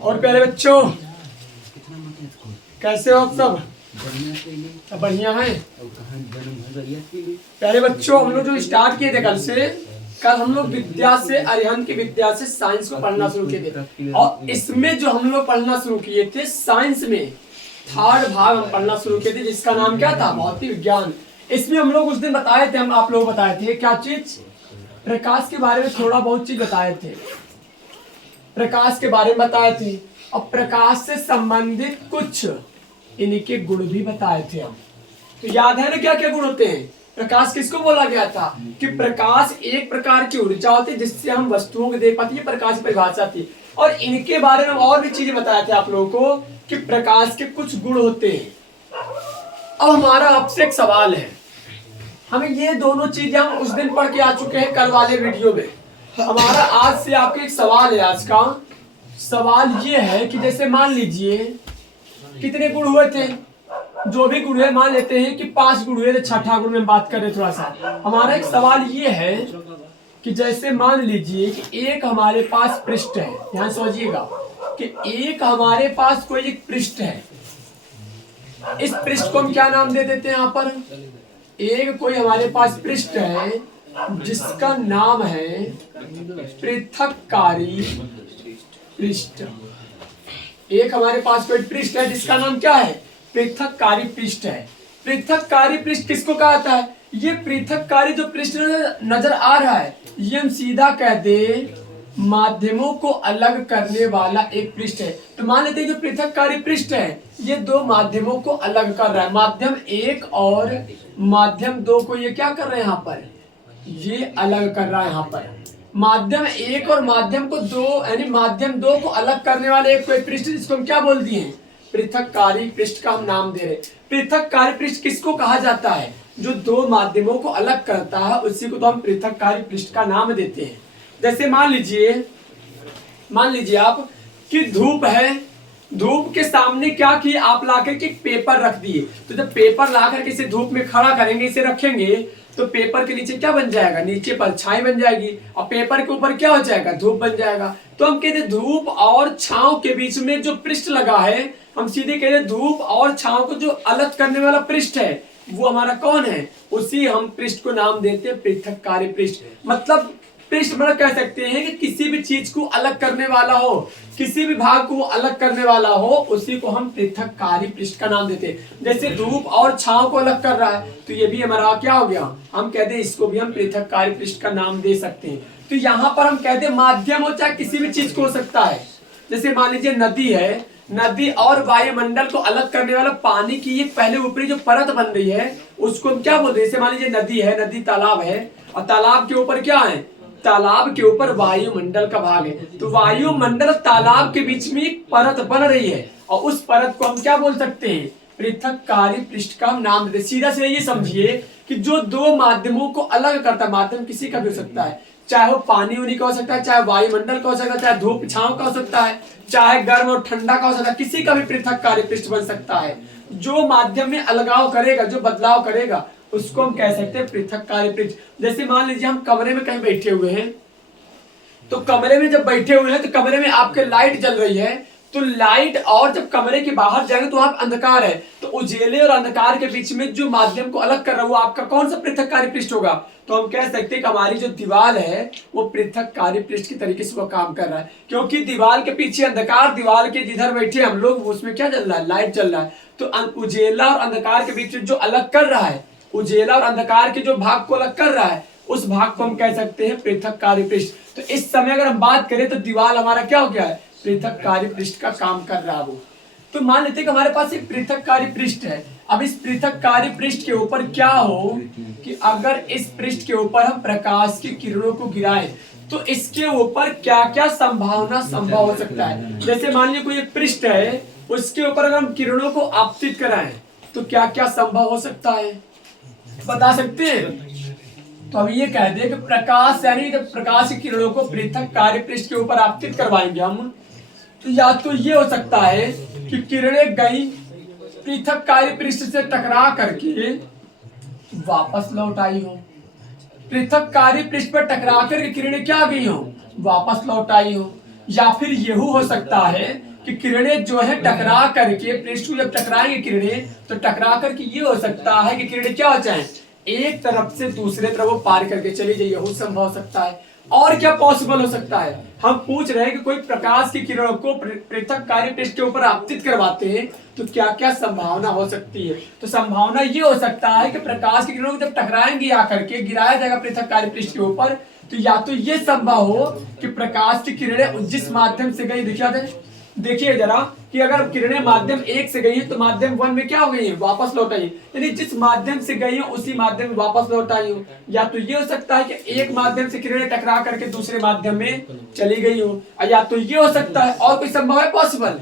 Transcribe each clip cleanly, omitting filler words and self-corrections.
और प्यारे बच्चों, कैसे हो आप सब? बढ़िया है। प्यारे बच्चों, हम लोग जो स्टार्ट किए थे कल हम लोग विद्या से अरिहंत की विद्या से साइंस को पढ़ना शुरू किए थे। और इसमें जो हम लोग पढ़ना शुरू किए थे साइंस में थर्ड भाग हम पढ़ना शुरू किए थे, जिसका नाम क्या था? भौतिक विज्ञान। इसमें हम लोग उस दिन बताए थे, हम आप लोग बताए थे क्या चीज? प्रकाश के बारे में थोड़ा बहुत चीज बताए थे। प्रकाश के बारे में बताए थे और प्रकाश से संबंधित कुछ इनके गुण भी बताए थे हम। तो याद है ना क्या क्या गुण होते हैं? प्रकाश किसको बोला गया था? कि प्रकाश एक प्रकार की ऊर्जा होती है जिससे हम वस्तुओं को देख पाते हैं। प्रकाश की परिभाषा थी। और इनके बारे में और भी चीजें बताए थे आप लोगों को कि प्रकाश के कुछ गुण होते हैं। अब हमारा आपसे एक सवाल है, हमें ये दोनों चीजें हम उस दिन पढ़ के आ चुके हैं कल वाले वीडियो में। हमारा आज से आपके एक सवाल है। आज का सवाल ये है कि जैसे मान लीजिए कितने गुण हुए थे? जो भी गुण है मान लेते हैं कि 5 गुण हुए थे। छठा गुण में बात करें थोड़ा सा। हमारा एक सवाल ये है कि जैसे मान लीजिए कि एक हमारे पास पृष्ठ है, ध्यान समझिएगा कि एक हमारे पास कोई एक पृष्ठ है। इस पृष्ठ को हम क्या नाम दे देते हैं? यहाँ पर एक कोई हमारे पास पृष्ठ है जिसका नाम है पृथक्कारी पृष्ठ। एक हमारे पास कोई पृष्ठ है जिसका नाम क्या है? पृथक्कारी पृष्ठ है। पृथक्कारी पृष्ठ किसको कहा जाता है? ये पृथक्कारी जो पृष्ठ नजर आ रहा है ये हम सीधा कह दे माध्यमों को अलग करने वाला एक पृष्ठ है। तो मान लेते हैं जो पृथक्कारी पृष्ठ है ये दो माध्यमों को अलग कर रहा है। माध्यम 1 और माध्यम 2 को ये क्या कर रहे हैं? यहाँ पर ये अलग कर रहा है। यहाँ पर माध्यम 1 और माध्यम को 2 यानी माध्यम 2 को अलग करने वाले एक कोई पृष्ठ जिसको हम क्या बोल दिए हैं? पृथक्कारी पृष्ठ का हम नाम दे रहे। पृथक्कारी पृष्ठ किसको कहा जाता है? जो दो माध्यमों को अलग करता है उसी को तो हम पृथक्कारी पृष्ठ का नाम देते हैं। जैसे मान लीजिए आप कि धूप है। धूप के सामने क्या किए आप? लाकर के पेपर रख दिए। तो जब पेपर लाकर के इसे धूप में खड़ा करेंगे, इसे रखेंगे तो पेपर के नीचे क्या बन जाएगा? नीचे परछाई बन जाएगी और पेपर के ऊपर क्या हो जाएगा? धूप बन जाएगा। तो हम कहते हैं धूप और छांव के बीच में जो पृष्ठ लगा है हम सीधे कहते हैं धूप और छांव को जो अलग करने वाला पृष्ठ है वो हमारा कौन है? उसी हम पृष्ठ को नाम देते हैं पृथक्कारी पृष्ठ। मतलब पृष्ठ मतलब कह सकते हैं कि किसी भी चीज को अलग करने वाला हो, किसी भी भाग को अलग करने वाला हो उसी को हम पृथक्कारी पृष्ठ का नाम देते हैं। जैसे धूप और छांव को अलग कर रहा है तो ये भी हमारा क्या हो गया? हम कहते हैं इसको भी हम पृथक्कारी पृष्ठ का नाम दे सकते हैं। तो यहाँ पर हम कहते हैं माध्यम हो चाहे किसी भी चीज को हो सकता है। जैसे मान लीजिए नदी है, नदी और वायुमंडल को अलग करने वाला पानी की एक पहले ऊपरी जो परत बन रही है उसको हम क्या बोलते हैं? जैसे मान लीजिए नदी है, नदी तालाब है और तालाब के ऊपर क्या है? तालाब के ऊपर वायुमंडल का भाग है। तो वायुमंडल तालाब के बीच में एक परत बन रही है और उस परत को हम क्या बोल सकते हैं? पृथक्कारी पृष्ठ का हम नाम देते। सीधा से ये समझिए कि जो दो माध्यमों को अलग करता है, माध्यम किसी का भी हो सकता है, चाहे वो पानी उनी का हो सकता है, चाहे वायुमंडल का हो सकता है, चाहे धूप छांव का हो सकता है, चाहे गर्म और ठंडा का हो सकता है, किसी का भी पृथक्कारी पृष्ठ बन सकता है। जो माध्यम में अलगाव करेगा, जो बदलाव करेगा उसको हम कह सकते हैं पृथक्कारी पृष्ठ। जैसे मान लीजिए हम कमरे में कहीं बैठे हुए हैं, तो कमरे में जब बैठे हुए हैं तो कमरे में आपके लाइट जल रही है, तो लाइट और जब कमरे के बाहर जाएंगे तो वहां अंधकार है, तो उजेले और अंधकार के बीच में जो माध्यम को अलग कर रहा है वो आपका कौन सा पृथक्कारी पृष्ठ होगा? तो हम कह सकते हैं कि हमारी जो दीवार है वो पृथक्कारी पृष्ठ की तरीके से वो काम कर रहा है, क्योंकि दीवार के पीछे अंधकार, दीवार के जिधर बैठे हम लोग उसमें क्या जल रहा है? लाइट जल रहा है। तो उजेला और अंधकार के बीच में जो अलग कर रहा है, उजेला और अंधकार के जो भाग को अलग कर रहा है उस भाग को हम कह सकते हैं पृथक्कारी पृष्ठ। तो इस समय अगर हम बात करें तो दीवार हमारा क्या हो गया है? पृथक्कारी पृष्ठ का काम कर रहा है वो। तो मान लेते हैं कि हमारे पास एक पृथक्कारी पृष्ठ है। अब इस पृथक्कारी पृष्ठ के ऊपर क्या हो कि अगर इस पृष्ठ के ऊपर हम प्रकाश की किरणों को गिराएं तो इसके ऊपर क्या क्या संभावना संभव हो सकता है। जैसे मान लीजिए कोई एक पृष्ठ है उसके ऊपर अगर हम किरणों को आपतित कराएं तो क्या क्या संभव हो सकता है, बता सकते हैं? तो हम ये कह दें कि प्रकाश यानी जब प्रकाश की किरणों को पृथक्कारी पृष्ठ के ऊपर आपतित करवाएंगे हम, तो या तो ये हो सकता है कि किरणें गई पृथक्कारी पृष्ठ से टकरा करके वापस लौट आई हो, पृथककारी पृष्ठ पर टकरा कर के किरणें क्या गई हो, वापस लौट आई हो। या फिर यह हो सकता है कि किरणें जो है टकरा करके पृष्ठ को जब टकराएंगे किरणें, तो टकरा करके ये हो सकता है कि किरणें क्या हो जाए, एक तरफ से दूसरे तरफ वो पार करके चली जाए, यह संभव हो सकता है। और क्या पॉसिबल हो सकता है, हम पूछ रहे हैं कि कोई प्रकाश की किरणों को पृथककारी पृष्ठ के ऊपर आपतित करवाते हैं तो क्या क्या संभावना हो सकती है। तो संभावना ये हो सकता है कि प्रकाश की किरणों को जब टकराएंगी आकर के गिराया जाएगा पृथककारी पृष्ठ के ऊपर, तो या तो ये संभव हो कि प्रकाश की किरणें जिस माध्यम से गई, देखिए जरा कि अगर किरणें माध्यम 1 से गई है तो माध्यम 1 में क्या हो गई है, वापस लौट आई, यानी जिस माध्यम से गई हो उसी माध्यम में वापस लौट आई हो। या तो ये हो सकता है कि एक माध्यम से किरणें टकरा करके दूसरे माध्यम में चली गई हो, या तो ये हो सकता है, और कोई संभव है पॉसिबल,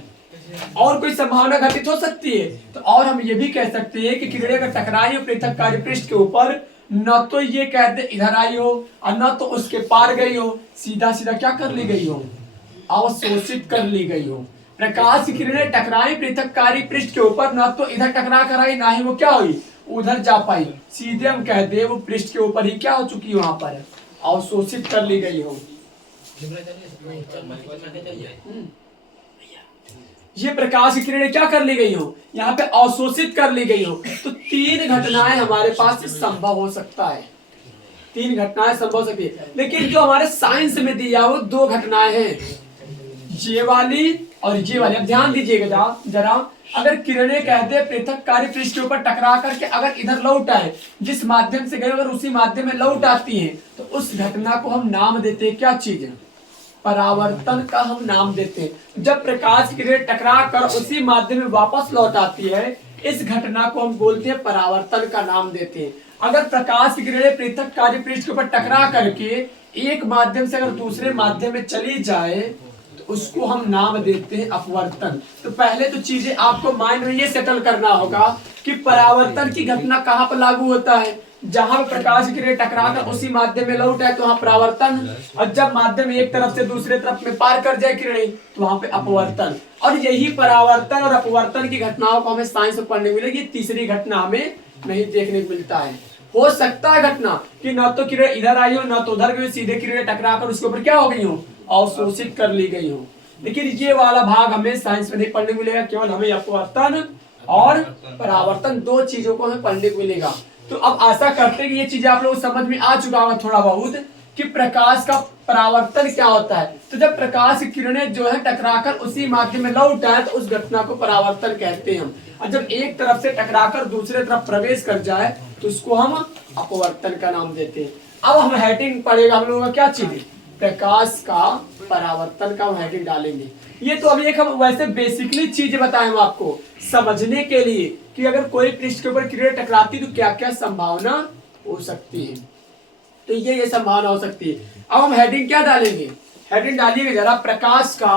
और कोई संभावना घटित हो सकती है। तो और हम ये भी कह सकते हैं कि किरणें अगर टकराई हो पृथककारी पृष्ठ के ऊपर, न तो ये कहते इधर आई हो और न तो उसके पार गई हो, सीधा सीधा क्या कर ली गई हो, अवशोषित कर ली गई हो। प्रकाश की किरणें टकराई पृथककारी पृष्ठ के ऊपर, न तो इधर टकरा कर आई, ना ही वो क्या हुई उधर जा पाई, सीधे हम कहते हैं वो पृष्ठ के ऊपर ही क्या हो चुकी हो, वहां पर अवशोषित कर ली गई हो। ये प्रकाश की किरणें क्या कर ली गई हो, यहाँ पे अवशोषित कर ली गई हो। तो 3 घटनाएं हमारे पास संभव हो सकता है, 3 घटनाएं संभव हो सकती है। लेकिन जो हमारे साइंस में दिया वो 2 घटनाएं हैं, ये वाली और ये वाली। अब ध्यान दीजिएगा जरा, अगर किरणें कहते हैं पृथककारी पृष्ठ के ऊपर टकरा करके अगर इधर लौट आए, जिस माध्यम से गए अगर उसी माध्यम में लौट आती है, तो उस घटना को हम नाम देते हैं क्या चीज है, परावर्तन का हम नाम देते हैं। जब प्रकाश की किरणें टकरा कर उसी माध्यम में वापस लौट आती है, इस घटना को हम बोलते हैं परावर्तन का नाम देते हैं। अगर प्रकाश की किरणें पृथककारी पृष्ठ के ऊपर टकरा करके एक माध्यम से अगर दूसरे माध्यम में चली जाए, तो उसको हम नाम देते हैं अपवर्तन। तो पहले तो चीजें आपको माइंड में ये सेटल करना होगा कि परावर्तन की घटना कहाँ पर लागू होता है, जहां प्रकाश की किरणें टकराकर उसी माध्यम में लौट आए तो वहां परावर्तन, और जब माध्यम एक तरफ से दूसरे तरफ में पार कर जाए किरणें तो वहां पे अपवर्तन। और यही परावर्तन और अपवर्तन की घटनाओं को हमें साइंस में पढ़ने मिलेगी, तीसरी घटना हमें नहीं देखने को मिलता है। हो सकता है घटना कि न तो किरणें इधर आई हो न तो उधर गई, सीधे किरणें टकराकर उसके ऊपर क्या हो गई हो, अवशोषित कर ली गई हो। लेकिन ये वाला भाग हमें साइंस में नहीं पढ़ने मिलेगा, केवल हमें अपवर्तन और परावर्तन 2 चीजों को हमें पढ़ने को मिलेगा। तो अब आशा करते हैं कि ये चीजें आप लोगों को समझ में आ चुका होगा थोड़ा बहुत कि प्रकाश का परावर्तन क्या होता है। तो जब प्रकाश की किरणें जो है टकराकर उसी माध्यम में लौट आए तो उस घटना को परावर्तन कहते हैं हम। और जब एक तरफ से टकराकर दूसरे तरफ प्रवेश कर जाए तो उसको हम अपवर्तन का नाम देते हैं। अब हम हेडिंग पढ़ेगा हम लोगों का क्या चीज, प्रकाश का परावर्तन का हम हेडिंग डालेंगे। ये तो अभी एक हम वैसे बेसिकली चीज बताए हम आपको समझने के लिए कि अगर कोई पृष्ठ के ऊपर किरणें टकराती तो क्या क्या संभावना हो सकती है। तो ये संभावना हो सकती है। अब हम हेडिंग क्या डालेंगे, हेडिंग डालिएगा जरा, प्रकाश का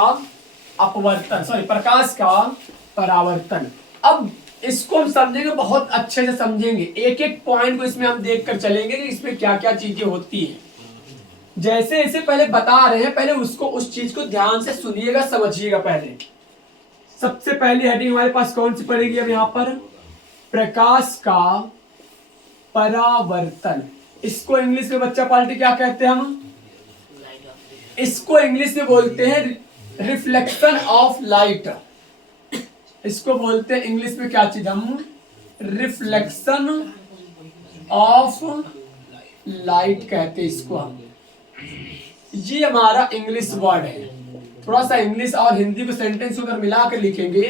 अपवर्तन, प्रकाश का परावर्तन। अब इसको हम समझेंगे, बहुत अच्छे से समझेंगे, एक एक पॉइंट को इसमें हम देख कर चलेंगे कि इसमें क्या क्या चीजें होती है। जैसे इसे पहले बता रहे हैं, पहले उसको उस चीज को ध्यान से सुनिएगा, समझिएगा। पहले सबसे पहली हेडिंग हमारे पास कौन सी पड़ेगी, अब यहाँ पर प्रकाश का परावर्तन। इसको इंग्लिश में बच्चा पार्टी क्या कहते हैं हम, इसको इंग्लिश में बोलते हैं रिफ्लेक्शन ऑफ लाइट। इसको बोलते हैं इंग्लिश में क्या चीज हम, रिफ्लेक्शन ऑफ लाइट कहते हैं इसको हम। ये हमारा इंग्लिश वर्ड है। थोड़ा सा इंग्लिश और हिंदी को सेंटेंस अगर मिलाकर लिखेंगे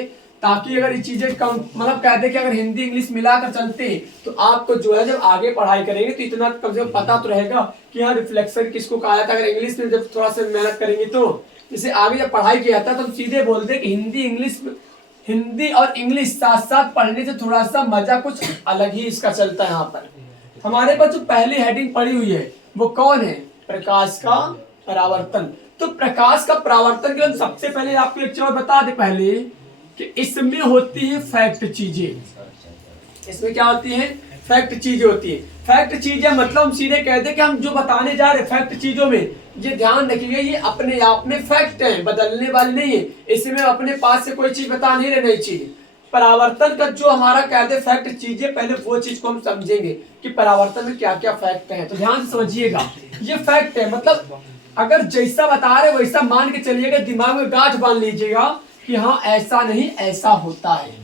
ताकि अगर ये चीजें कम, मतलब कहते हैं कि अगर हिंदी इंग्लिश मिलाकर चलते हैं तो आपको जो है जब आगे पढ़ाई करेंगे तो इतना कम से कम पता तो रहेगा कि हाँ रिफ्लेक्शन किसको कहा जाता है। अगर इंग्लिश में जब थोड़ा सा मेहनत करेंगे तो जैसे आगे जब पढ़ाई किया जाता है तो हम सीधे बोलते हैं कि हिंदी और इंग्लिश साथ साथ पढ़ने से थोड़ा सा मजा कुछ अलग ही इसका चलता है। यहाँ पर हमारे पास जो पहली हेडिंग पड़ी हुई है वो कौन है, प्रकाश का परावर्तन। तो प्रकाश का परावर्तन के सबसे पहले आपको एक चीज बता दे पहले कि इसमें होती है फैक्ट चीजें। इसमें क्या होती है, फैक्ट चीजें होती है। फैक्ट चीजें मतलब हम सीधे कहते हैं कि हम जो बताने जा रहे फैक्ट चीजों में, ये ध्यान रखिएगा ये अपने आप में फैक्ट है, बदलने वाली नहीं है। इसमें अपने पास से कोई चीज बता नहीं रहे, नई चीज परावर्तन का जो हमारा कहते फैक्ट चीजें, पहले वो चीज को हम समझेंगे कि परावर्तन में क्या क्या फैक्ट है। तो ध्यान से समझिएगा, ये फैक्ट है, मतलब अगर जैसा बता रहे वैसा मान के चलिएगा, दिमाग में गांठ बांध लीजिएगा कि हाँ ऐसा नहीं ऐसा होता है।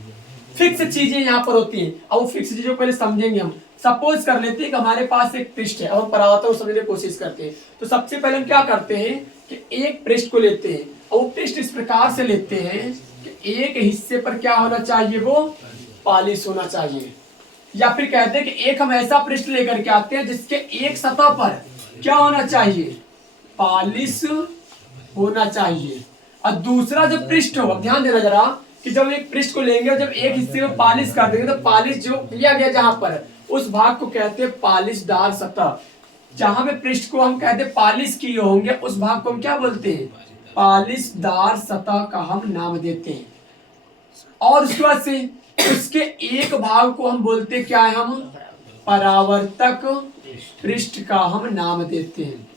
फिक्स चीजें यहाँ पर होती हैं। अब फिक्स चीजों को पहले समझेंगे हम। सपोज कर लेते हैं कि हमारे पास एक पृष्ठ है, अब हम परावर्तन को समझने की कोशिश करते हैं। तो सबसे पहले हम क्या करते हैं कि एक पृष्ठ को लेते हैं, और वो पृष्ठ इस प्रकार से लेते हैं कि एक हिस्से पर क्या होना चाहिए, वो पॉलिश होना चाहिए। या फिर कहते हैं कि एक हम ऐसा पृष्ठ लेकर के आते हैं जिसके एक सतह पर क्या होना चाहिए, पॉलिश होना चाहिए। और दूसरा जो पृष्ठ हो, अब ध्यान देना जरा कि जब एक पृष्ठ को लेंगे और जब एक हिस्से में पॉलिश कर देंगे, तो पॉलिश जो किया गया जहां पर, उस भाग को कहते हैं पॉलिशदार सतह। जहां पे पृष्ठ को हम कहते हैं पॉलिश किए होंगे, उस भाग को हम क्या बोलते हैं, पॉलिशदार सतह का हम नाम देते हैं। और उसके बाद से उसके एक भाग को हम बोलते हैं क्या है, हम परावर्तक पृष्ठ का हम नाम देते हैं।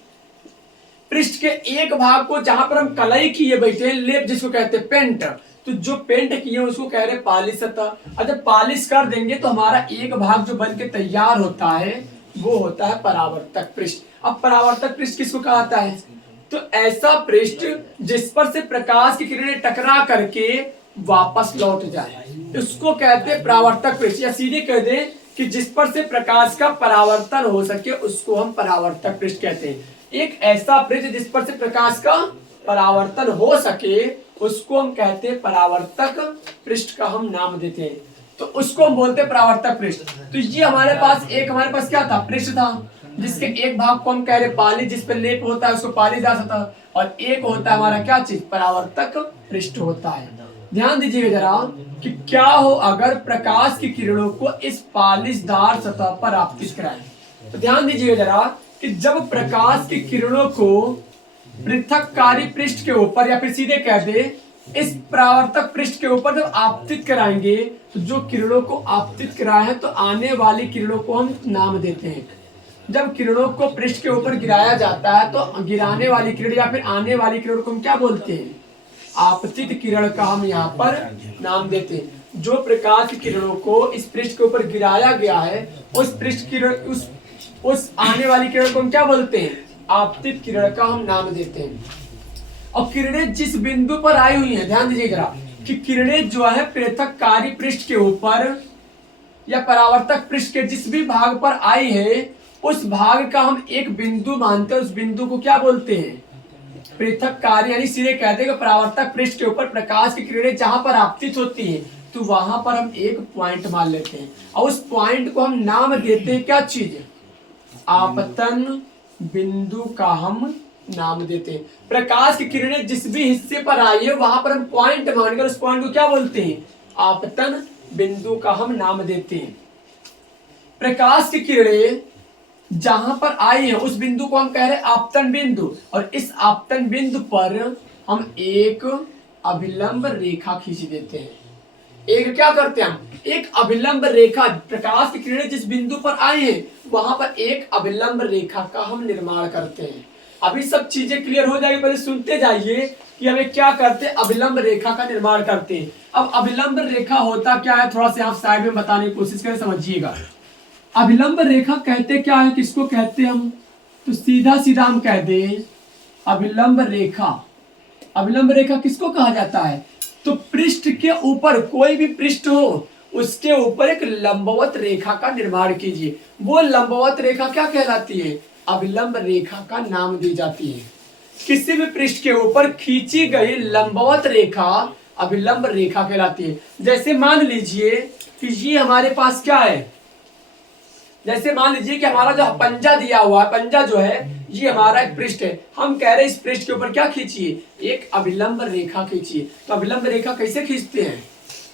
पृष्ठ के एक भाग को जहां पर हम कलई किए बैठे हैं, लेप जिसको कहते हैं पेंट, तो जो पेंट किए उसको कह रहे हैं पॉलिश सतह। और जब पॉलिश कर देंगे तो हमारा एक भाग जो बन के तैयार होता है वो होता है परावर्तक पृष्ठ। अब परावर्तक पृष्ठ किसको कहता है, तो ऐसा पृष्ठ जिस पर से प्रकाश की किरणें टकरा करके वापस लौट जाए, उसको कहते हैं परावर्तक पृष्ठ। या सीधे कह दें कि जिस पर से प्रकाश का परावर्तन हो सके उसको हम परावर्तक पृष्ठ कहते हैं। एक ऐसा पृष्ठ जिस पर से प्रकाश का परावर्तन हो सके उसको हम कहते हैं परावर्तक पृष्ठ का हम नाम देते हैं। तो उसको हम बोलते हैं परावर्तक पृष्ठ। तो ये हमारे पास क्या था, पृष्ठ था, जिसके एक भाग को हम कह रहे पॉलिश, जिस पर लेप होता है उसको पॉलिशदार सतह, और एक होता है हमारा क्या चीज, परावर्तक पृष्ठ होता है। ध्यान दीजिएगा जरा कि क्या हो अगर प्रकाश की किरणों को इस पॉलिशदार सतह पर आपतित कराएं। तो ध्यान दीजिएगा जरा कि जब प्रकाश की किरणों को पृथककारी पृष्ठ के ऊपर, या फिर सीधे कह दे इस परावर्तक पृष्ठ के ऊपर जब आपतित कराएंगे, तो जो किरणों को आपतित कराए हैं तो आने वाली किरणों को हम नाम देते हैं। जब किरणों को पृष्ठ के ऊपर गिराया जाता है तो गिराने वाली किरण या फिर आने वाली किरण को हम क्या बोलते हैं, आपतित किरण का हम यहाँ पर नाम देते हैं। जो प्रकाश की किरणों को इस पृष्ठ के ऊपर गिराया गया है, उस पृष्ठ किरण उस आने वाली किरण को हम क्या बोलते हैं, आपतित किरण का हम नाम देते हैं। और किरणें जिस बिंदु पर आई हुई हैं, ध्यान दीजिए जरा कि किरणें जो है पृथककारी पृष्ठ के ऊपर या परावर्तक पृष्ठ के जिस भी भाग पर आई है, उस भाग का हम एक बिंदु मानते हैं। उस बिंदु को क्या बोलते हैं, पृथककारी, यानी सीधे कहते हैं कि परावर्तक पृष्ठ के ऊपर प्रकाश की किरणें जहां पर आपतित होती है तो वहां पर हम एक पॉइंट मान लेते हैं, और उस पॉइंट को हम नाम देते हैं क्या चीज, आपतन बिंदु का हम नाम देते हैं। प्रकाश की किरणें जिस भी हिस्से पर आई है वहां पर हम पॉइंट मानकर उस पॉइंट को क्या बोलते हैं, आपतन बिंदु का हम नाम देते हैं। प्रकाश की किरणें जहां पर आई है उस बिंदु को हम कह रहे हैं आपतन बिंदु, और इस आपतन बिंदु पर हम एक अभिलंब रेखा खींच देते हैं। एक क्या करते हैं हम, एक अभिलंब रेखा, प्रकाश की किरणें जिस बिंदु पर आई है वहां पर एक अभिलंब रेखा का हम निर्माण करते हैं। अभी सब चीजें क्लियर हो जाएगी, पहले सुनते जाइए कि हमें क्या करते हैं, अभिलंब रेखा का निर्माण करते हैं। अब अभिलंब रेखा होता क्या है, थोड़ा सा आप साइड में बताने की कोशिश करें, समझिएगा। अभिलंब रेखा कहते क्या है, किसको कहते हैं हम, तो सीधा सीधा हम कह दें अभिलंब रेखा। अभिलंब रेखा किसको कहा जाता है, तो पृष्ठ के ऊपर, कोई भी पृष्ठ हो उसके ऊपर एक लंबवत रेखा का निर्माण कीजिए। वो लंबवत रेखा क्या कहलाती है, अभिलंब रेखा का नाम दी जाती है। किसी भी पृष्ठ के ऊपर खींची गई लंबवत रेखा अभिलंब रेखा कहलाती है। जैसे मान लीजिए कि ये हमारे पास क्या है, जैसे मान लीजिए कि हमारा जो पंजा दिया हुआ है, पंजा जो है ये हमारा एक पृष्ठ है, हम कह रहे हैं इस पृष्ठ के ऊपर क्या खींचिए, एक अभिलंब रेखा खींचिए। तो अभिलंब रेखा कैसे खींचते हैं,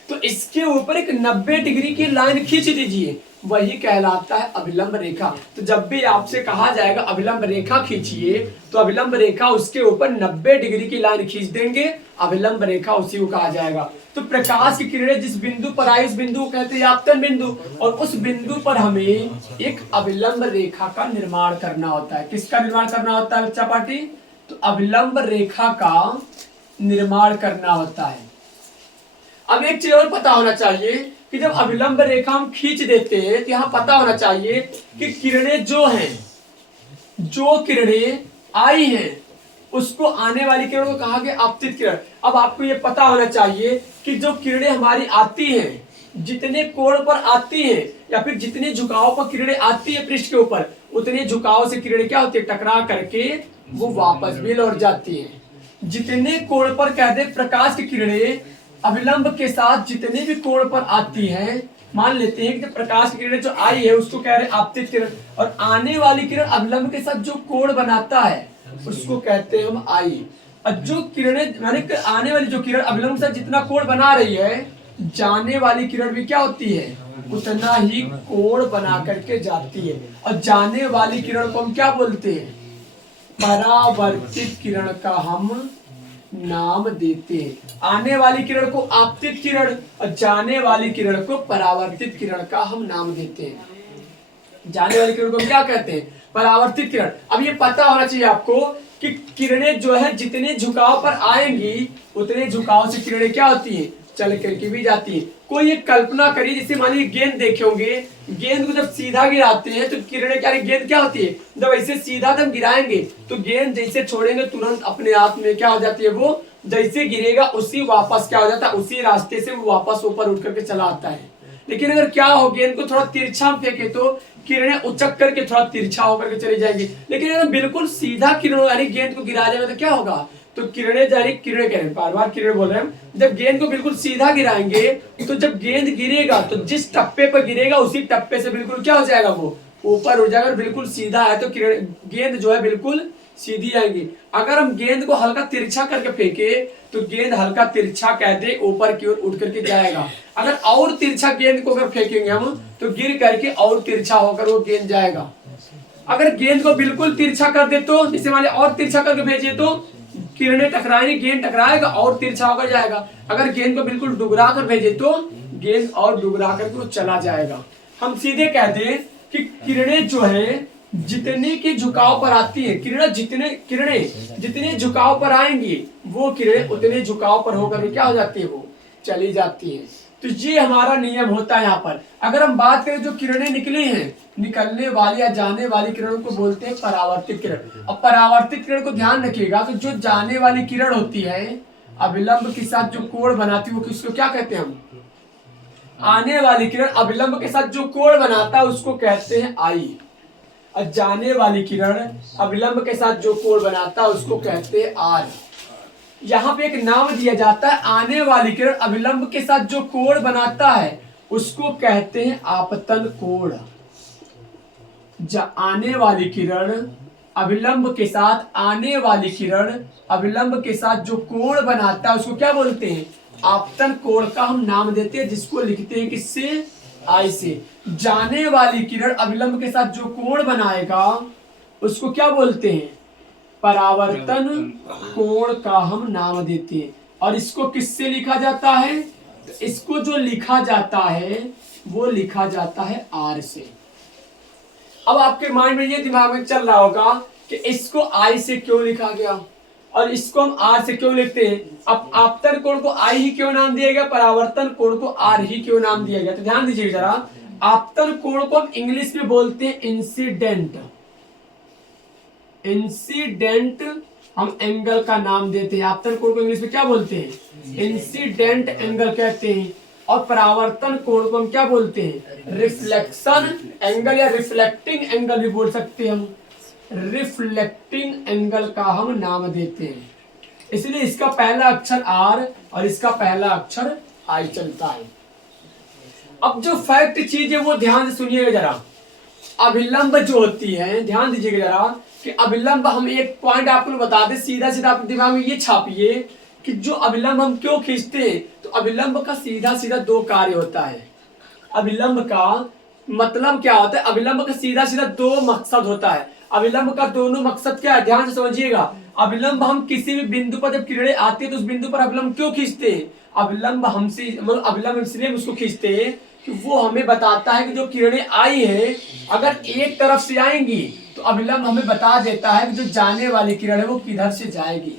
तो इसके ऊपर एक 90 डिग्री की लाइन खींच दीजिए, वही कहलाता है अभिलंब रेखा। तो जब भी आपसे कहा जाएगा अभिलंब रेखा खींचिए, तो अभिलंब रेखा उसके ऊपर 90 डिग्री की लाइन खींच देंगे, अभिलंब रेखा उसी को कहा जाएगा। तो प्रकाश की किरणें जिस बिंदु पर आई उस बिंदु को कहते हैं आपतन बिंदु, और उस बिंदु पर हमें एक अभिलंब रेखा का निर्माण करना होता है। किसका निर्माण करना होता है बच्चा पार्टी, तो अभिलंब रेखा का निर्माण करना होता है। अब एक चीज और पता होना चाहिए कि जब अभिलंब रेखा हम खींच देते हैं तो यहाँ पता होना चाहिए कि किरणें जो किरणें आई हैं उसको आने वाली किरणों को कहा गया आपतित किरण। अब आपको ये पता होना चाहिए कि जो किरणें हमारी आती हैं, जितने कोण पर आती हैं या फिर जितने झुकाव पर किरणें आती है पृष्ठ के ऊपर, उतने झुकाव से किरणें क्या होती है, टकरा करके वो वापस भी लौट जाती हैं। जितने कोण पर कह दे प्रकाश की किरणें अभिलंब के साथ जितने भी कोण पर आती हैं, मान लेते हैं कि जब प्रकाश की किरण जो आई है उसको कह रहे हैं आपतित किरण, और आने वाली किरण अभिलंब के साथ जो कोण बनाता है उसको कहते हैं हम आई। और जो किरणें माने आने वाली जो किरण अभिलंब के साथ जितना कोण बना रही है, जाने वाली किरण भी क्या होती है, उतना ही कोण बना करके जाती है। और जाने वाली किरण को हम क्या बोलते हैं, परावर्तित किरण का हम नाम देते हैं। आने वाली किरण को आपतित किरण और जाने वाली किरण को परावर्तित किरण का हम नाम देते हैं। जाने वाली किरण को हम क्या कहते हैं, परावर्तित किरण। अब ये पता होना चाहिए आपको कि किरणें जो है जितने झुकाव पर आएंगी उतने झुकाव से किरणें क्या होती हैं, चल करके भी जाती है। कोई एक कल्पना करिए, जैसे मान लीजिए गेंद देखे होंगे, गेंद को जब सीधा गिराते हैं तो किरणें क्या, गेंद क्या होती है, जब ऐसे सीधा जब गिराएंगे तो गेंद जैसे छोड़ेंगे तुरंत अपने आप में क्या हो जाती है, वो जैसे गिरेगा उसी वापस क्या हो जाता है, उसी रास्ते से वो वापस ऊपर उठ करके चला आता है। लेकिन अगर क्या हो, गेंद को थोड़ा तिरछा फेंके तो किरणें उचक करके थोड़ा तिरछा होकर के चली जाएंगी। लेकिन अगर बिल्कुल सीधा किरण यानी गेंद को गिरा जाएगा तो क्या होगा, तो किरणें जारी किरणें कह रहे हैं, बार बार किरणें बोल रहे हैं। जब गेंद को बिल्कुल सीधा गिराएंगे तो जब गेंद गिरेगा तो जिस टप्पे पर गिरेगा उसी टप्पे से बिल्कुल क्या हो जाएगा, वो ऊपर उठ जाएगा। बिल्कुल सीधा है तो किरण गेंद जो है बिल्कुल सीधी आएगी। अगर हम गेंद को हल्का तिरछा करके फेंके तो गेंद हल्का तिरछा कह दे ऊपर की ओर उठ करके जाएगा। अगर और तिरछा गेंद को अगर फेंकेंगे हम तो गिर करके और तिरछा होकर वो गेंद जाएगा। अगर गेंद को बिल्कुल तिरछा कर दे तो जैसे मान और तिरछा करके भेजे तो किरणें टकराएंगी, गेंद टकराएगा और तिरछा होकर जाएगा। अगर गेंद को बिल्कुल डुगरा कर भेजे तो गेंद और डुगरा करके वो चला जाएगा। हम सीधे कह दें कि किरणें जो है जितने के झुकाव पर आती है, किरणें जितने झुकाव पर आएंगी वो किरणें उतने झुकाव पर होकर क्या हो जाती है, वो चली जाती है। तो ये हमारा नियम होता है। यहाँ पर अगर हम बात करें जो किरणें निकली हैं, निकलने वाली या जाने वाली किरणों को बोलते हैं परावर्तित किरण। अब परावर्तित किरण को ध्यान रखिएगा, तो जो जाने वाली किरण होती है अभिलंब के साथ जो कोण बनाती है वो किसको क्या कहते हैं हम, आने वाली किरण अभिलंब के साथ जो कोण बनाता है उसको कहते हैं आई। और जाने वाली किरण अभिलंब के साथ जो कोण बनाता है उसको कहते हैं आर। यहाँ पे एक नाम दिया जाता है, आने वाली किरण अभिलंब के साथ जो कोण बनाता है उसको कहते हैं आपतन कोण। आने वाली किरण अभिलंब के साथ, आने वाली किरण अभिलंब के साथ जो कोण बनाता है उसको क्या बोलते हैं, आपतन कोण का हम नाम देते हैं, जिसको लिखते हैं किससे, आई से। जाने वाली किरण अभिलंब के साथ जो कोण बनाएगा उसको क्या बोलते हैं, परावर्तन कोण का हम नाम देते हैं। और इसको किससे लिखा जाता है, इसको जो लिखा जाता है वो लिखा जाता है आर से। अब आपके माइंड में ये दिमाग में चल रहा होगा कि इसको आई से क्यों लिखा गया और इसको हम आर से क्यों लिखते हैं। अब आपतन कोण को आई ही क्यों नाम दिया गया, परावर्तन कोण को आर ही क्यों नाम दिया गया। तो ध्यान दीजिए जरा, आपतन कोण को हम इंग्लिश में बोलते हैं इंसिडेंट। इंसिडेंट हम एंगल का नाम देते हैं। आपतन कोण को इंग्लिश में क्या बोलते हैं, इंसिडेंट एंगल कहते हैं। और परावर्तन कोण को हम क्या बोलते हैं, रिफ्लेक्शन एंगल या रिफ्लेक्टिंग एंगल भी बोल सकते हैं हम। रिफ्लेक्टिंग एंगल का हम नाम देते हैं। इसलिए इसका पहला अक्षर आर और इसका पहला अक्षर आई चलता है। अब जो फैक्ट चीज है वो ध्यान से सुनिएगा जरा। अभिलंब जो होती है, ध्यान दीजिएगा जरा कि अभिलंब, हम एक पॉइंट आपको बता दें, सीधा सीधा अपने दिमाग में ये छापिए कि जो अभिलंब हम क्यों खींचते हैं। तो अभिलंब का सीधा सीधा दो कार्य होता है। अभिलंब का मतलब क्या होता है, अभिलंब का सीधा सीधा दो मकसद होता है। अभिलंब का दोनों मकसद क्या है, ध्यान से समझिएगा। अभिलंब हम किसी भी बिंदु पर जब किरणें आती है तो उस बिंदु पर अभिलंब क्यों खींचते हैं, अभिलंब हमसे मतलब अभिलंब इसलिए उसको खींचते हैं कि वो हमें बताता है कि जो किरणें आई है अगर एक तरफ से आएंगी तो अभिलंब हमें बता देता है कि जो जाने वाली किरण है वो किधर से जाएगी।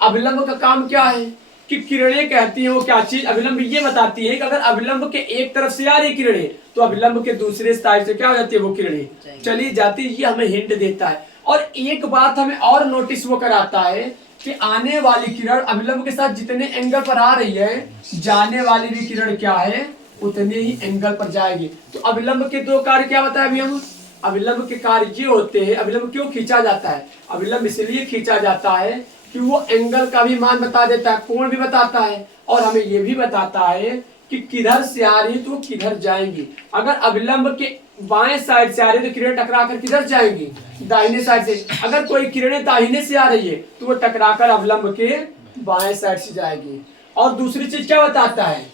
अभिलंब का काम क्या है, कि किरणें कहती हैं वो क्या चीज, अभिलंब ये बताती है कि अगर अभिलंब के एक तरफ से आ रही किरणें तो अभिलंब के दूसरे साइड से क्या हो जाती है, वो किरणें चली जाती है। ये हमें हिंट देता है। और एक बात हमें और नोटिस वो कराता है कि आने वाली किरण अभिलंब के साथ जितने एंगल पर आ रही है, जाने वाली भी किरण क्या है, उतने ही एंगल पर जाएगी। तो अभिलंब के दो कार्य क्या बताया अभी हम, अभिलंब के कार्य ये होते हैं। अभिलंब क्यों खींचा जाता है, अभिलंब इसलिए खींचा जाता है कि वो एंगल का भी मान बता देता है, कोण भी बताता है, और हमें ये भी बताता है कि किधर से आ रही तो किधर जाएंगी। अगर अभिलंब के बाएं साइड से आ रही तो किरणें टकरा कर किधर जाएंगी, दाहिने साइड से। अगर कोई किरणें दाहिने से आ रही है तो वो टकराकर अभिलंब के बाएं साइड से जाएगी। और दूसरी चीज क्या बताता है,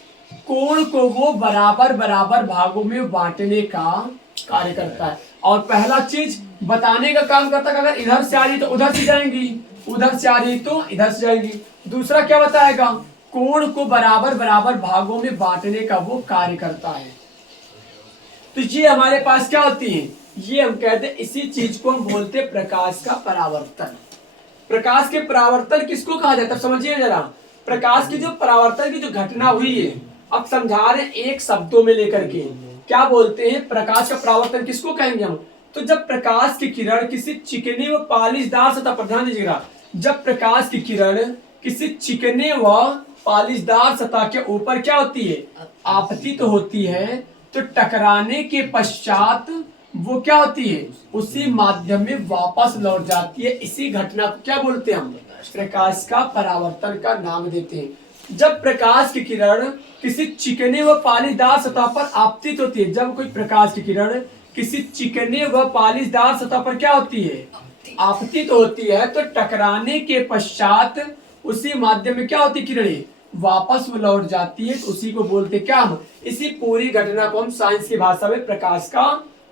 कोण को वो बराबर बराबर भागों में बांटने का कार्य करता है। और पहला चीज बताने का काम करता है कि अगर इधर से आ रही तो उधर से जाएंगी, उधर से आ रही तो इधर से जाएंगी। दूसरा क्या बताएगा, कोण को बराबर बराबर भागों में बांटने का वो कार्य करता है। तो ये हमारे पास क्या होती है, ये हम कहते हैं, इसी चीज को हम बोलते हैं प्रकाश का परावर्तन। प्रकाश के परावर्तन किसको कहा जाता है समझिए जरा। प्रकाश की जो परावर्तन की जो घटना हुई है, अब समझा रहे एक शब्दों में लेकर के, क्या बोलते हैं प्रकाश का परावर्तन किसको कहेंगे हम। तो जब प्रकाश की किरण किसी चिकने व पालिशदार सतह पर, ध्यान दीजिएगा, जब प्रकाश की किरण किसी चिकने व पालिशदार सतह के ऊपर क्या होती है, आपतित होती है, तो टकराने के पश्चात वो क्या होती है, उसी माध्यम में वापस लौट जाती है। इसी घटना को क्या बोलते हैं हम, प्रकाश का परावर्तन का नाम देते हैं। जब प्रकाश की किरण किसी चिकने व पालिशदार सतह पर आपतित होती है, जब कोई प्रकाश की किरण किसी चिकने व पालिशदार सतह पर क्या होती है, आपतित होती है, तो टकराने के पश्चात उसी माध्यम में क्या होती है, किरणें वापस वो लौट जाती है। तो उसी को बोलते क्या हम, इसी पूरी घटना को हम साइंस की भाषा में प्रकाश का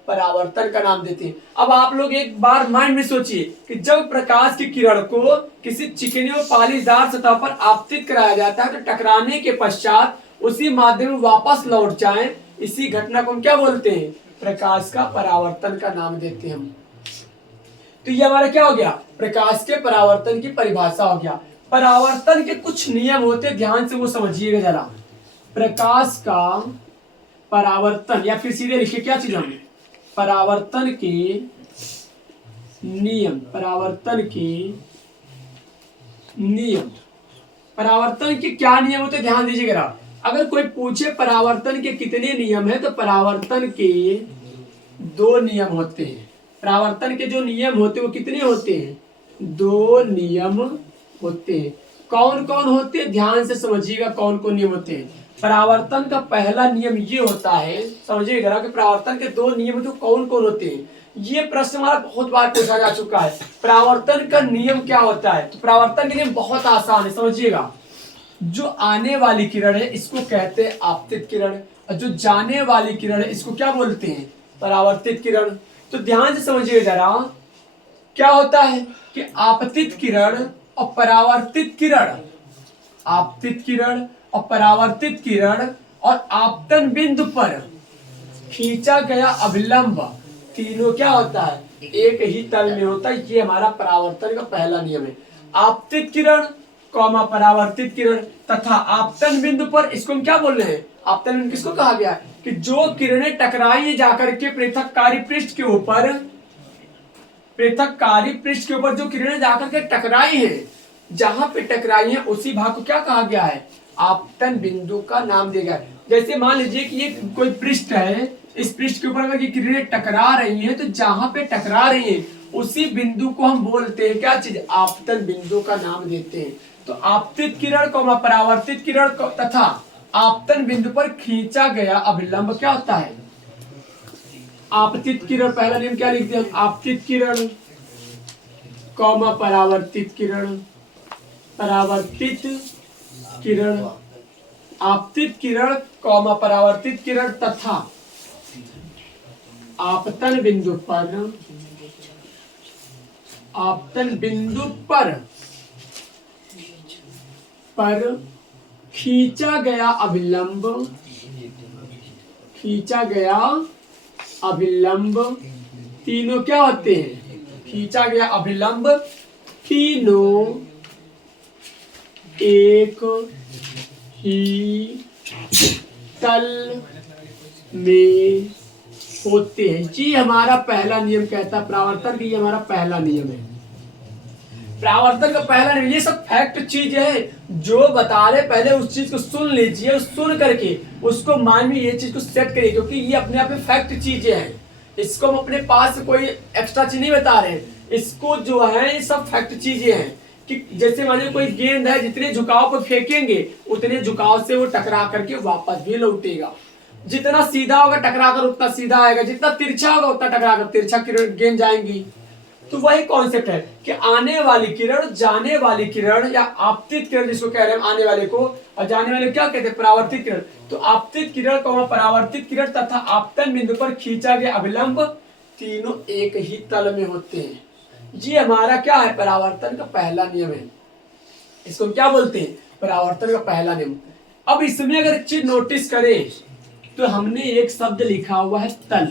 परावर्तन का नाम देते हैं। अब आप लोग एक बार माइंड में सोचिए कि जब प्रकाश की किरण को किसी चिकनी और पालिशदार सतह पर आपतित कराया जाता है, तो टकराने के पश्चात उसी माध्यम में वापस लौट जाए, इसी घटना को हम क्या बोलते हैं, प्रकाश का परावर्तन का नाम देते हैं हम। तो ये हमारा क्या हो गया, प्रकाश के परावर्तन की परिभाषा हो गया। परावर्तन के कुछ नियम होते, ध्यान से वो समझिएगा जरा। प्रकाश का परावर्तन, या फिर सीधे लिखिए क्या चीज हमने, परावर्तन के नियम, परावर्तन के नियम। परावर्तन के क्या नियम होते, ध्यान दीजिएगा जरा। अगर कोई पूछे परावर्तन के कितने नियम है, तो परावर्तन के 2 नियम होते हैं। परावर्तन के जो नियम होते हैं वो कितने होते हैं, 2 नियम होते हैं। कौन कौन होते हैं, ध्यान से समझिएगा कौन कौन नियम होते हैं। परावर्तन का पहला नियम ये होता है, समझिएगा कि परावर्तन के 2 नियम तो कौन कौन होते हैं। ये प्रश्न हमारा बहुत बार पूछा जा चुका है, परावर्तन का नियम क्या होता है। तो परावर्तन के नियम बहुत आसान है, समझिएगा। जो आने वाली किरण है इसको कहते हैं आपतित किरण, और जो जाने वाली किरण है इसको क्या बोलते हैं, परावर्तित किरण। तो ध्यान से समझिए जरा, क्या होता है कि आपतित किरण और परावर्तित किरण, आपतित किरण और परावर्तित किरण और आपतन बिंदु पर खींचा गया अभिलंब, तीनों क्या होता है, एक ही तल में होता है। ये हमारा परावर्तन का पहला नियम है। आपतित किरण कौमा परावर्तित किरण तथा आपतन बिंदु पर, इसको हम क्या बोल रहे हैं, आपतन बिंदु किसको कहा गया है, कि जो किरणें टकराई जाकर के पृथककारी पृष्ठ के ऊपर, पृथककारी पृष्ठ के ऊपर जो किरणें जाकर के टकराई है, जहां पे टकराई है उसी भाग को क्या कहा गया है, आपतन बिंदु का नाम दिया गया है। जैसे मान लीजिए कि ये कोई पृष्ठ है, इस पृष्ठ के ऊपर अगर ये किरणें टकरा रही हैं, तो जहां पे टकरा रही हैं उसी बिंदु को हम बोलते हैं क्या चीज, आपतन बिंदु का नाम देते हैं। तो आपतित किरण को परावर्तित किरण तथा आपतन बिंदु पर खींचा गया अभिलंब क्या होता है, आपतित किरण। पहला नियम क्या लिखते हैं, आपतित किरण कौमा परावर्तित किरण, परावर्तित किरण, आपतित किरण कौमा परावर्तित किरण तथा आपतन बिंदु पर, आपतन बिंदु पर खींचा गया अभिलंब, खींचा गया अभिलंब, तीनों क्या होते हैं, खींचा गया अभिलंब तीनों एक ही तल में होते हैं। जी हमारा पहला नियम कहता है परावर्तन की, ये हमारा पहला नियम है। परावर्तन का पहला नियम, ये सब फैक्ट चीज है जो बता रहे, पहले उस चीज को सुन लीजिए, सुन करके उसको माइंड में ये चीज को सेट करिए, क्योंकि ये अपने आप में फैक्ट चीजें हैं। इसको हम अपने पास से कोई एक्स्ट्रा चीज नहीं बता रहे हैं, इसको जो है ये सब फैक्ट चीजें हैं। कि जैसे मान लीजिए कोई गेंद है, जितने झुकाव पर फेंकेंगे उतने झुकाव से वो टकरा करके वापस भी लौटेगा। जितना सीधा होगा टकरा कर उतना सीधा आएगा, जितना तिरछा होगा उतना टकरा कर तिरछा गेंद जाएंगी। तो वही कॉन्सेप्ट है कि आने वाली किरण, जाने वाली किरण या आपतित किरण जिसको कह रहे हैं, आने वाले को, और जाने वाले क्या कहते हैं, परावर्तित किरण। तो आपतित किरण को परावर्तित किरण तथा आपतन बिंदु पर खींचा गया अभिलंब तीनों एक ही तल में होते हैं। जी हमारा क्या है, परावर्तन का पहला नियम है। इसको क्या बोलते हैं, परावर्तन का पहला नियम। अब इसमें अगर एक चीज नोटिस करें तो हमने एक शब्द लिखा हुआ है तल।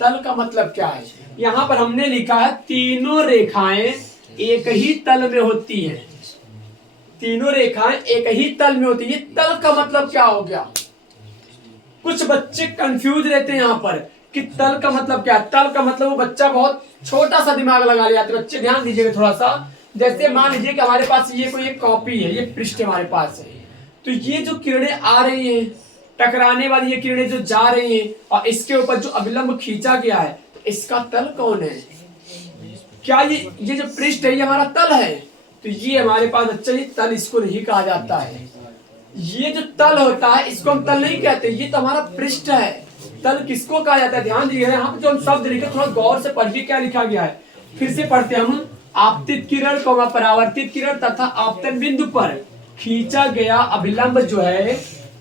तल का मतलब क्या है, यहां पर हमने लिखा है तीनों रेखाएं एक ही तल में होती हैं। तीनों रेखाएं एक ही तल में होती है। ये तल का मतलब क्या हो गया, कुछ बच्चे कंफ्यूज रहते हैं यहाँ पर कि तल का मतलब क्या है। तल का मतलब वो बच्चा बहुत छोटा सा दिमाग लगा लिया। तो बच्चे ध्यान दीजिएगा थोड़ा सा। जैसे मान लीजिए कि हमारे पास ये कोई एक कॉपी है, ये पृष्ठ हमारे पास है, तो ये जो किरणें आ रही हैं, टकराने वाली ये किरणें जो जा रही हैं, और इसके ऊपर जो अभिलंब खींचा गया है, इसका तल कौन है, क्या ये जो पृष्ठ है ये हमारा तल है। तो ये हमारे पास बच्चा, ये तल इसको नहीं कहा जाता है। ये जो तल होता है इसको हम तल नहीं कहते, ये तो हमारा पृष्ठ है। तल किसको कहा जाता है, ध्यान दीजिएगा। यहाँ पे जो हम शब्द लिखे थोड़ा गौर से पढ़िए क्या लिखा गया है। फिर से पढ़ते हैं हम, आपतित किरण को परावर्तित किरण तथा आपतन बिंदु पर खींचा गया अभिलंब जो है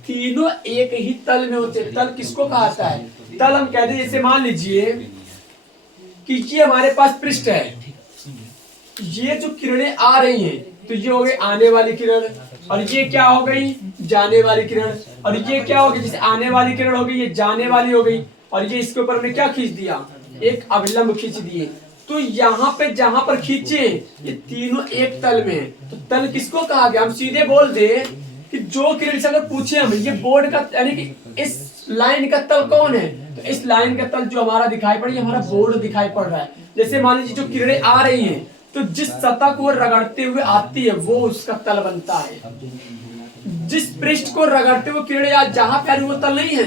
तीनों एक ही तल में होते हैं। तल किसको कहा जाता है, तल हम कहते हैं। जैसे मान लीजिए कि ये हमारे पास पृष्ठ है, ये जो किरणें आ रही हैं, तो ये हो गई आने वाली किरण, और ये क्या हो गई, जाने वाली किरण। और ये क्या हो गई, जैसे आने वाली किरण हो गई, ये जाने वाली हो गई, और ये इसके ऊपर हमने क्या खींच दिया, एक अभिलंब खींच दिए। तो यहाँ पे जहां पर खींचे ये तीनों एक तल में, तो तल किसको कहा गया। हम सीधे बोल दे कि जो किरण से अगर पूछे हम ये बोर्ड का, यानी कि इस लाइन का तल कौन है, तो इस लाइन का तल जो हमारा दिखाई पड़ रही है, हमारा बोर्ड दिखाई पड़ रहा है। जैसे मान लीजिए जो किरणें आ रही हैं, तो जिस सतह को रगड़ते हुए आती है वो उसका तल बनता है। जिस पृष्ठ को रगड़ते हुए किरणें जहां पे आ रही वो तल नहीं है।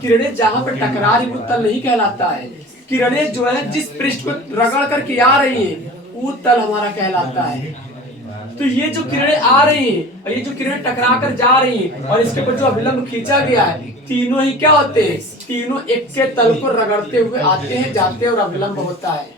किरणें जहां पर टकरा रही वो तल नहीं कहलाता है। किरणें जो है जिस पृष्ठ को रगड़ करके आ रही है वो तल हमारा कहलाता है। तो ये जो किरणें आ रही हैं और ये जो किरणें टकरा कर जा रही हैं, और इसके ऊपर जो अभिलंब खींचा गया है, तीनों ही क्या होते हैं, तीनों एक के तल को रगड़ते हुए आते हैं, जाते हैं, और अभिलंब होता है।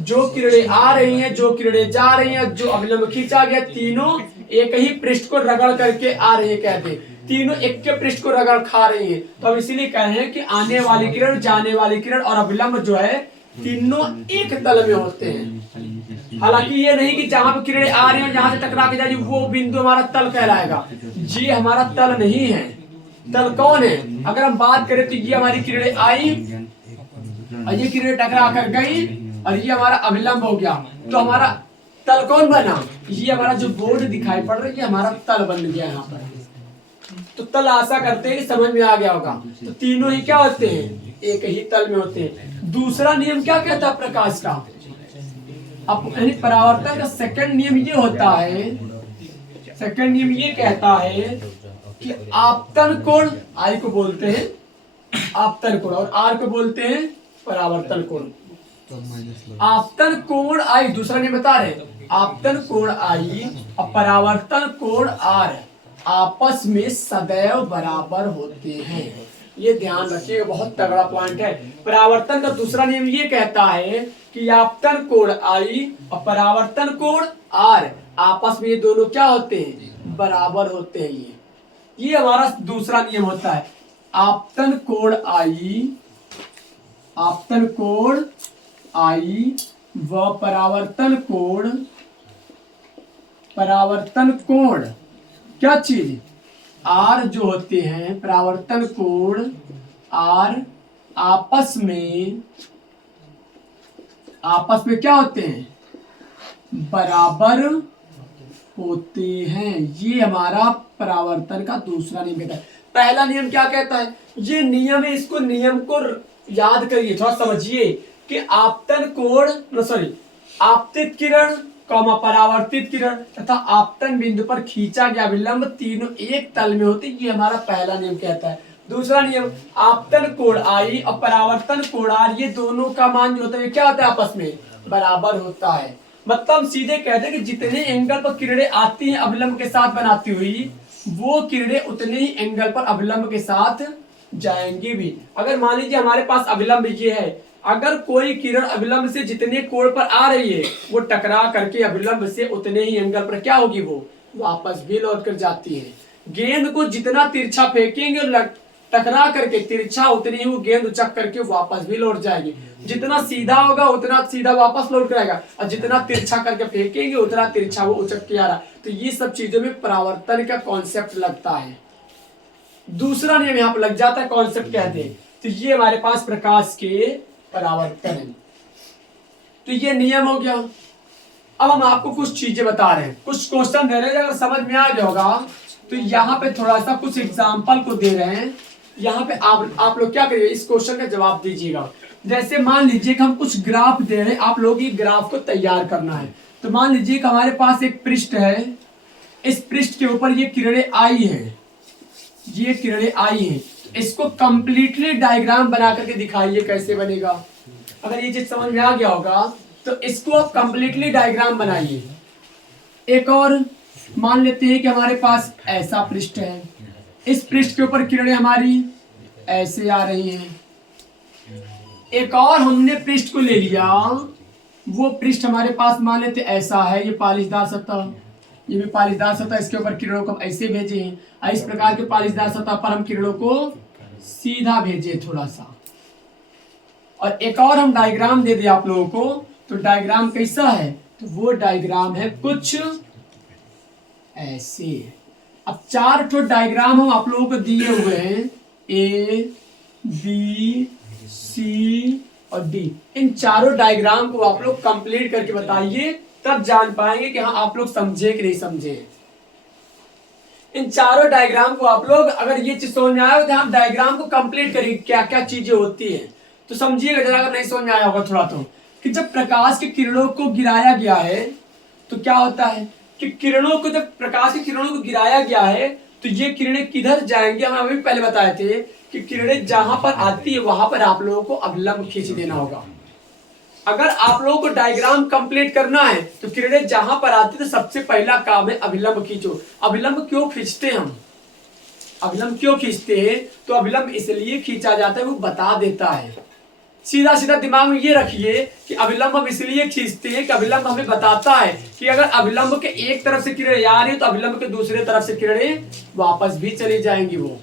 जो किरणें आ रही हैं, जो किरणें जा रही हैं, जो अभिलंब खींचा गया, तीनों एक ही पृष्ठ को रगड़ करके आ रही है। कहते हैं तीनों एक के पृष्ठ को रगड़ खा रही हैं। तो हम इसीलिए कह रहे हैं कि आने वाली किरण, जाने वाली किरण और अभिलंब जो है तीनों एक तल में होते हैं। हालांकि ये नहीं कि जहां पर किरणें आ रही हैं जहां से टकरा के जाएगी वो बिंदु हमारा तल कहलाएगा। ये हमारा तल नहीं है। तल कौन है, अगर हम बात करें तो ये हमारी किरणें आई और ये किरणें टकरा कर गई और ये हमारा अभिलंब हो गया, तो हमारा तल कौन बना, ये हमारा जो बोर्ड दिखाई पड़ रहा है ये हमारा तल बन गया यहाँ पर। तो तल आशा करते हैं कि समझ में आ गया होगा। तो तीनों ही क्या होते हैं, एक ही तल में होते हैं। दूसरा नियम क्या कहता है प्रकाश का, अब परावर्तन का सेकंड नियम ये होता है, सेकंड नियम ये कहता है कि आपतन कोण, आई को बोलते हैं आपतन कोण और आर को बोलते हैं परावर्तन कोण। आपतन कोण आई, दूसरा नियम बता रहे, आपतन कोण आई और परावर्तन कोण आर आपस में सदैव बराबर होते हैं। ये ध्यान रखिएगा, बहुत तगड़ा पॉइंट है। परावर्तन का दूसरा नियम ये कहता है कि आपतन कोण आई और परावर्तन कोण आर आपस में ये दोनों क्या होते हैं, बराबर होते हैं। ये हमारा दूसरा नियम होता है। आपतन कोण आई, आपतन कोण आई व परावर्तन कोण, परावर्तन कोण क्या चीज, आर जो होते हैं, परावर्तन कोण आर आपस में क्या होते हैं, बराबर होते हैं। ये हमारा परावर्तन का दूसरा नियम कहता है। पहला नियम क्या कहता है? ये नियम है, इसको नियम को याद करिए, थोड़ा समझिए कि आपतन कोण सॉरी आपतित किरण कौमा परावर्तित किरण तथा आपतन बिंदु पर खींचा गया विलंब तीनों एक तल में होते। ये हमारा पहला नियम कहता है। दूसरा नियम, आपतन कोण आई और परावर्तन कोण आर, ये दोनों का मान जो होता है क्या होता है? आपस में बराबर होता है। मतलब सीधे कहते हैं कि जितने एंगल पर किरणें आती हैं अभिलंब के साथ बनाती हुई, वो किरणें उतने ही एंगल पर अभिलंब के साथ जाएंगी भी। अगर मान लीजिए हमारे पास अभिलंब ये है, अगर कोई किरण अभिलंब से जितने कोण पर आ रही है वो टकरा करके अभिलंब से उतने ही एंगल पर क्या होगी? वो वापस भी लौट कर जाती है। गेंद को जितना तिरछा फेंकेंगे टकरा करके तिरछा, उतनी ही वो गेंद उचक करके वापस भी लौट जाएगी। जितना सीधा होगा उतना सीधा वापस लौट कर आएगा, और जितना तिरछा करके फेंकेंगे उतना तिरछा वो उचक के आ रहा। तो ये सब चीजों में परावर्तन का कॉन्सेप्ट लगता है। दूसरा नियम यहाँ पर लग जाता है, कॉन्सेप्ट कहते हैं। तो ये हमारे पास प्रकाश के परावर्तन है। तो ये नियम हो गया। अब हम आपको कुछ चीजें बता रहे हैं, कुछ क्वेश्चन दे रहे हैं, अगर समझ में आ गया होगा तो यहाँ पे थोड़ा सा कुछ एग्जाम्पल को दे रहे हैं। यहाँ पे आप लोग क्या करिए, इस क्वेश्चन का जवाब दीजिएगा। जैसे मान लीजिए कि हम कुछ ग्राफ दे रहे हैं, आप लोग ये ग्राफ को तैयार करना है। तो मान लीजिए कि हमारे पास एक पृष्ठ है, इस पृष्ठ के ऊपर ये किरणें आई हैं, ये किरणें आई हैं। इसको कंप्लीटली डायग्राम बना करके दिखाइए कैसे बनेगा। अगर ये चीज समझ में आ गया होगा तो इसको आप कंप्लीटली डायग्राम बनाइए। एक और मान लेते हैं कि हमारे पास ऐसा पृष्ठ है, इस पृष्ठ के ऊपर किरणें हमारी ऐसे आ रही हैं। एक और हमने पृष्ठ को ले लिया, वो पृष्ठ हमारे पास मान लेते ऐसा है, ये पालिशदार सतह, ये भी पालिशदार सतह, इसके ऊपर किरणों को हम ऐसे भेजे हैं। इस प्रकार के पालिशदार सतह पर हम किरणों को सीधा भेजे थोड़ा सा। और एक और हम डायग्राम दे दे आप लोगों को, तो डायग्राम कैसा है? तो वो डायग्राम है कुछ ऐसे। अब 4 ठो डायग्राम हम आप लोगों को दिए हुए हैं, ए बी सी और डी। इन चारों डायग्राम को आप लोग कंप्लीट करके बताइए, तब जान पाएंगे कि हाँ आप लोग समझे कि नहीं समझे। इन चारों डायग्राम को आप लोग अगर ये चीज समझ में आया हो तो हम डायग्राम को कंप्लीट करिए, क्या क्या चीजें होती है तो समझिएगा जरा। अगर नहीं समझ में आया होगा थोड़ा तो, कि जब प्रकाश की किरणों को गिराया गया है तो क्या होता है कि किरणों को, जब प्रकाश की किरणों को गिराया गया है तो ये किरणें किधर जाएंगी? हम अभी पहले बताए थे कि किरणें जहां पर आती है वहां पर आप लोगों को अभिलंब खींच देना होगा। अगर आप लोगों को डायग्राम कंप्लीट करना है तो किरणें जहां पर आती है तो सबसे पहला काम है अभिलंब खींचो। अभिलंब क्यों खींचते हैं हम? अभिलंब क्यों खींचते हैं? तो अभिलंब इसलिए खींचा जाता है, वो बता देता है। सीधा सीधा दिमाग में ये रखिए कि अभिलंब हम इसलिए खींचते हैं कि अभिलंब हमें बताता है कि अगर अभिलंब के एक तरफ से किरणें आ रही है तो अभिलंब के दूसरे तरफ से किरणें वापस भी चली जाएंगी। वो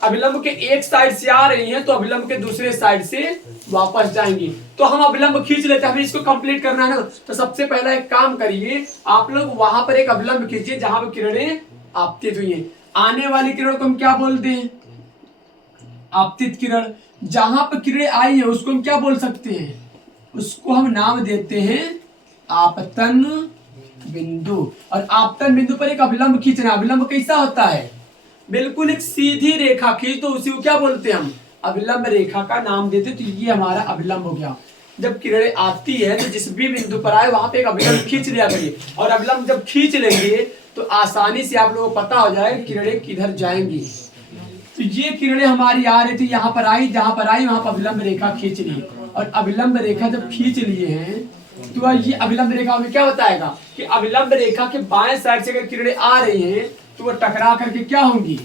अभिलंब के एक साइड से आ रही हैं तो अभिलंब के दूसरे साइड से वापस जाएंगी। तो हम अभिलंब खींच लेते हैं, हमें इसको कंप्लीट करना है ना। तो सबसे पहला एक काम करिए, आप लोग वहां पर एक अभिलंब खींचिए जहां पर किरणें आपतित हुई हैं। आने वाली किरण को हम क्या बोलते हैं? आपतित किरण। जहां पर किरणें आई है उसको हम क्या बोल सकते हैं? उसको हम नाम देते हैं आपतन बिंदु। और आपतन बिंदु पर एक अभिलंब खींचना। अभिलंब कैसा होता है? बिल्कुल एक सीधी रेखा खींच, तो उसी को क्या बोलते हैं हम? अभिलंब रेखा का नाम देते। तो ये हमारा अभिलंब हो गया। जब किरणें आती है तो जिस भी बिंदु पर आए वहां पे एक अभिलंब खींच लिया करिए। और अभिलंब जब खींच लेंगे तो आसानी से आप लोगों को पता हो जाएगा किरणें किधर जाएंगी। तो ये किरणें हमारी आ रही थी, यहाँ पर आई, जहां पर आई वहां पर अभिलंब रेखा खींच ली। और अभिलंब रेखा जब खींच लिए हैं तो ये अभिलंब रेखा में क्या बताएगा कि अभिलंब रेखा के बाएं साइड से अगर किरणें आ रही हैं तो वो टकरा करके क्या होंगी?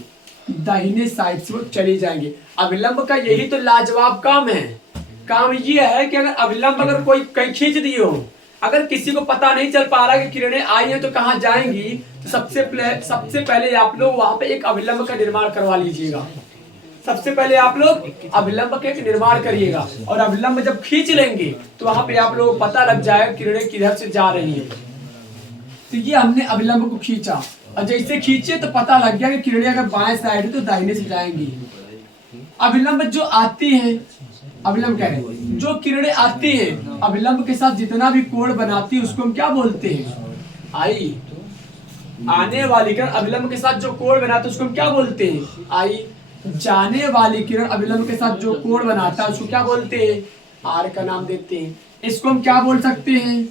दाहिने साइड से वो चली जाएंगी। अभिलंब का यही तो लाजवाब काम है। काम ये है कि अगर अभिलंब अगर कोई कहीं खींच दिए हो, अगर किसी को पता नहीं चल पा रहा कि किरणें आई हैं तो कहाँ जाएंगी, तो सबसे पहले आप लोग वहां पे एक अभिलंब का निर्माण करवा लीजिएगा। सबसे पहले आप लोग अभिलंब के निर्माण करिएगा और अभिलंब जब खींच लेंगे तो वहां पे आप लोगों को पता लग जाएगा किरणें किधर से जा रही है। तो ये हमने अभिलंब को खींचा और जैसे खींचे तो पता लग गया कि किरणें अगर बाएं साइड है तो दाहिने से जाएंगी। अभिलंब जो आती है, अभिलंब कह रहे हैं, जो किरणें आती हैं अभिलंब के साथ जितना भी कोण बनाती है उसको हम क्या बोलते हैं? आई। आने वाली किरण अभिलंब के साथ जो कोण बनाता है उसको हम क्या बोलते हैं, आई। जाने वाली किरण अभिलंब के साथ जो कोण बनाता है उसको क्या बोलते हैं, आर का नाम देते हैं। इसको हम क्या बोल सकते हैं,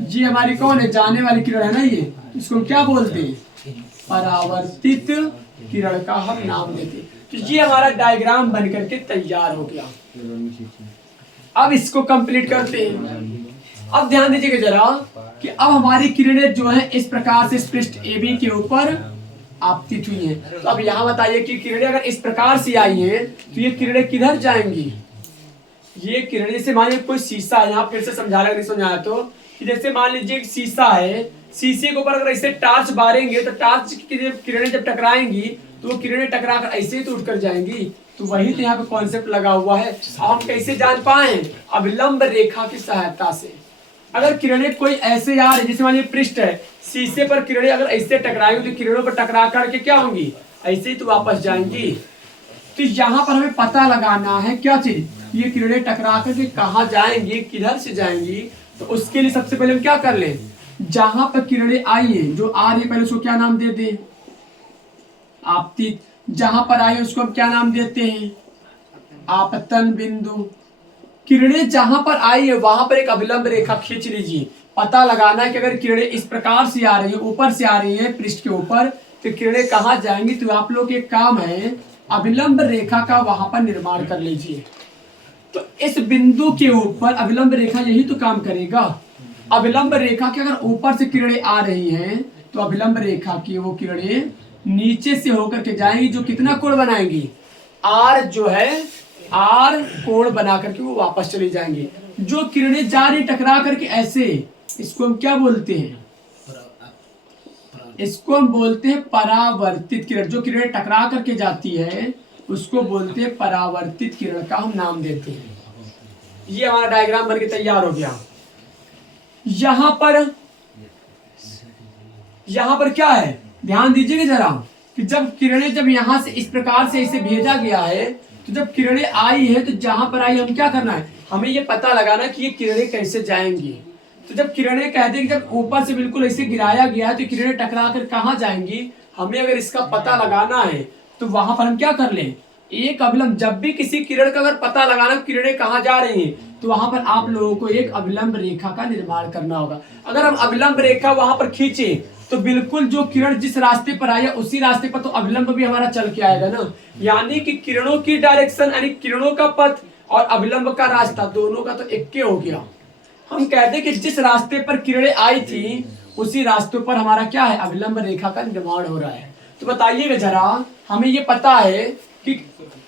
जी हमारी कौन है, जाने वाली किरण है ना ये, इसको हम क्या बोलते हैं, परावर्तित किरण का हम नाम देते हैं। तो ये हमारा डायग्राम बन करके तैयार हो गया। अब इसको कंप्लीट करते हैं। अब ध्यान दीजिएगा जरा कि अब हमारी किरणें जो है इस प्रकार से इस पृष्ठ AB के ऊपर आपतित हुई हैं। तो अब यहाँ बताइए कि किरणें अगर इस प्रकार से आई हैं तो ये किरणें किधर जाएंगी, ये किरणें जैसे मान लीजिए कोई शीशा है, यहाँ फिर से समझा रहा नहीं समझाया तो, कि जैसे मान लीजिए एक शीशा है, शीशे के ऊपर अगर ऐसे टार्च बारेंगे तो टार्च की किरणें जब टकराएंगी तो वो किरणें टकरा कर ऐसे ही तो उठकर जाएंगी। तो वही तो यहाँ पे कॉन्सेप्ट लगा हुआ है। हम कैसे जान पाए, अविलंब रेखा की सहायता से। अगर किरणें कोई ऐसे आ रही, जैसे मान लीजिए पृष्ठ है, शीशे पर किरणें अगर ऐसे टकराएंगी तो किरणों पर टकरा करके क्या होंगी, ऐसे ही तो वापस जाएंगी। तो यहाँ पर हमें पता लगाना है क्या चीज, ये किरणें टकरा करके कहाँ जाएंगी, किधर से जाएंगी। तो उसके लिए सबसे पहले हम क्या कर लें, जहां पर किरणें आई है, जो आ रही है पहले उसको क्या नाम दे दें, आपतित। जहां पर आई है उसको हम क्या नाम देते हैं, आपतन बिंदु। किरणें जहां पर आई है वहां पर एक अभिलंब रेखा खींच लीजिए। पता लगाना है कि अगर किरणें इस प्रकार से आ रही है, ऊपर से आ रही है पृष्ठ के ऊपर, तो किरणें कहाँ जाएंगी। तो आप लोग एक काम है, अभिलंब रेखा का वहां पर निर्माण कर लीजिए। तो इस बिंदु के ऊपर अभिलंब रेखा यही तो काम करेगा। अभिलंब रेखा के अगर ऊपर से किरणें आ रही हैं तो अभिलंब रेखा की वो किरणें नीचे से होकर के जाएंगी, जो कितना कोण बनाएंगी, आर जो है, आर कोण बना करके वो वापस चली जाएंगी। जो किरणें जा रही टकरा करके ऐसे, इसको हम क्या बोलते हैं, इसको हम बोलते हैं परावर्तित किरण। जो किरणें टकरा करके जाती है उसको बोलते हैं परावर्तित किरण का हम नाम देते हैं। ये हमारा डायग्राम बनके तैयार हो गया। यहां पर क्या है, ध्यान दीजिएगा जरा कि जब किरणें जब यहां से इस प्रकार से इसे भेजा गया है, तो जब किरणें आई है तो जहां पर आई हम क्या करना है, हमें ये पता लगाना कि ये किरणें कैसे जाएंगी। तो जब किरणें कहते हैं कि जब ऊपर से बिल्कुल ऐसे गिराया गया है तो किरणें टकरा कर कहाँ जाएंगी, हमें अगर इसका पता लगाना है तो वहां पर हम क्या कर लें, एक अभिलंब। जब भी किसी किरण का अगर पता लगाना किरणें कहाँ जा रही हैं तो वहां पर आप लोगों को एक अभिलंब रेखा का निर्माण करना होगा। अगर हम अभिलंब रेखा वहां पर खींचे तो बिल्कुल जो किरण जिस रास्ते पर आई है उसी रास्ते पर तो अभिलंब भी हमारा चल के आएगा ना। यानी कि किरणों की डायरेक्शन यानी किरणों का पथ और अभिलंब का रास्ता दोनों का तो एक हो गया। हम कहते हैं कि जिस रास्ते पर किरणें आई थी उसी रास्ते पर हमारा क्या है, अभिलंब रेखा का निर्माण हो रहा है। तो बताइएगा जरा, हमें ये पता है कि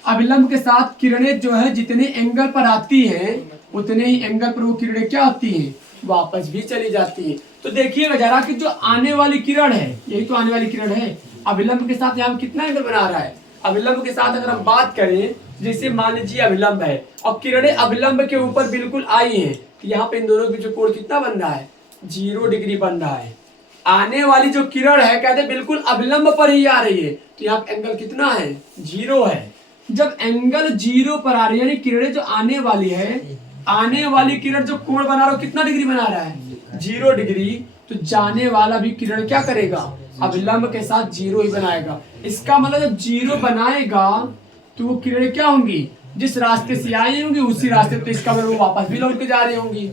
अभिलंब के साथ किरणें जो है जितने एंगल पर आती हैं उतने ही एंगल पर वो किरणें क्या होती हैं, वापस भी चली जाती हैं। तो देखिएगा जरा कि जो आने वाली किरण है, यही तो आने वाली किरण है, अभिलंब के साथ यहाँ कितना एंगल बना रहा है। अभिलंब के साथ अगर हम बात करें, जैसे मान लीजिए अभिलंब है और किरणें अभिलंब के ऊपर बिल्कुल आई हैं, तो यहाँ पे इन दोनों के जो कोण कितना बन रहा है, 0 डिग्री बन रहा है। आने वाली जो किरण है कहते हैं बिल्कुल अभिलंब पर ही आ रही है, तो यहाँ पे एंगल कितना है, 0 है। जब एंगल 0 पर आ रही है यानी किरणें जो आने वाली है, आने वाली किरण जो कोण बना रहा है कितना डिग्री बना रहा है, 0 डिग्री। तो जाने वाला भी किरण क्या करेगा, अभिलंब के साथ 0 ही बनाएगा। इसका मतलब जब 0 बनाएगा तो वो किरणें क्या होंगी, जिस रास्ते से आई होंगी उसी रास्ते, तो इसका मतलब वो वापस भी लौट के जा रही होंगी।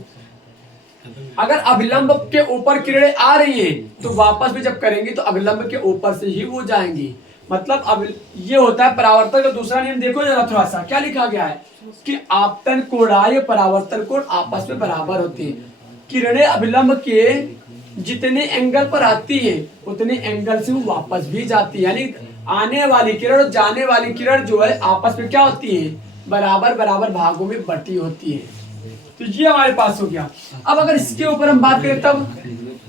अगर अभिलंब के ऊपर किरणें आ रही है तो वापस भी जब करेंगे तो अभिलंब के ऊपर से ही वो जाएंगी। मतलब अब ये होता है परावर्तन का दूसरा नियम। देखो जरा थोड़ा सा क्या लिखा गया है कि आपतन कोणाय परावर्तन कोण आपस में बराबर होते हैं। किरणें अभिलंब के जितने एंगल पर आती है उतने एंगल से वो वापस भी जाती है। यानी आने वाली किरण और जाने वाली किरण जो है आपस में क्या होती है, बराबर बराबर भागों में बटी होती है। तो ये हमारे पास हो गया। अब अगर इसके ऊपर हम बात करें तब,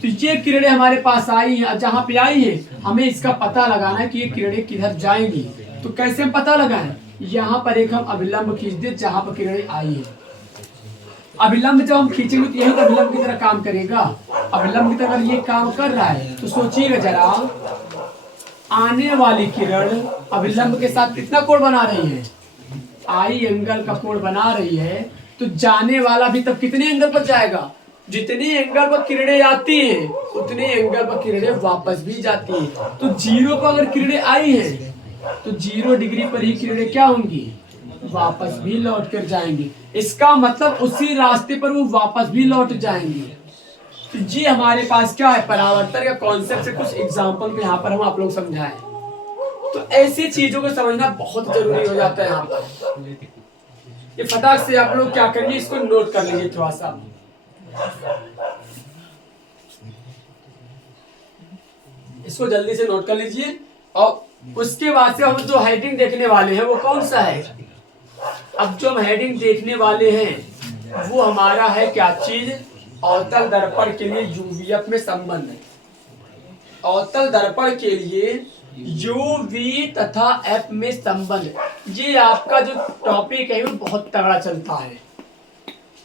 तो ये किरणें हमारे पास आई हैं, जहां पे आई है हमें इसका पता लगाना है कि ये किरणें किधर जाएंगी। तो कैसे हम पता लगाएं, यहाँ पर एक हम अभिलंब खींच दे जहां पर किरणें आई है। अभिलंब जब हम खींचेंगे तो यही तो अभिलंब की तरह काम करेगा। अभिलंब की तरह ये काम कर रहा है तो सोचिएगा जरा, आने वाली किरण अभिलंब के साथ कितना कोण बना रही है, आई एंगल का कोण बना रही है। तो जाने वाला भी तब कितने एंगल पर जाएगा, जितनी एंगल पर किरणें आती हैं उतनी एंगल पर किरणें वापस भी जाती हैं। तो 0 पर अगर किरणें आई हैं तो 0 डिग्री पर ही किरणें क्या होंगी, वापस भी लौट कर जाएंगी। इसका मतलब उसी रास्ते पर वो वापस भी लौट जाएंगी। तो जी हमारे पास क्या है, परावर्तन का कॉन्सेप्ट से कुछ एग्जाम्पल को यहाँ पर हम आप लोग समझाएं। तो ऐसी चीजों को समझना बहुत जरूरी हो जाता है यहाँ पर। ये फटाक से आप लोग क्या करिए, इसको नोट कर लीजिए थोड़ा सा। इसको जल्दी से नोट कर लीजिए। और उसके बाद से हम जो हेडिंग देखने वाले हैं वो कौन सा है। अब जो हम हेडिंग देखने वाले हैं वो हमारा है क्या चीज, अवतल दर्पण के लिए यूवीएफ में संबंध। अवतल दर्पण के लिए यूवी तथा एफ में संबंध। ये आपका जो टॉपिक है वो बहुत तगड़ा चलता है।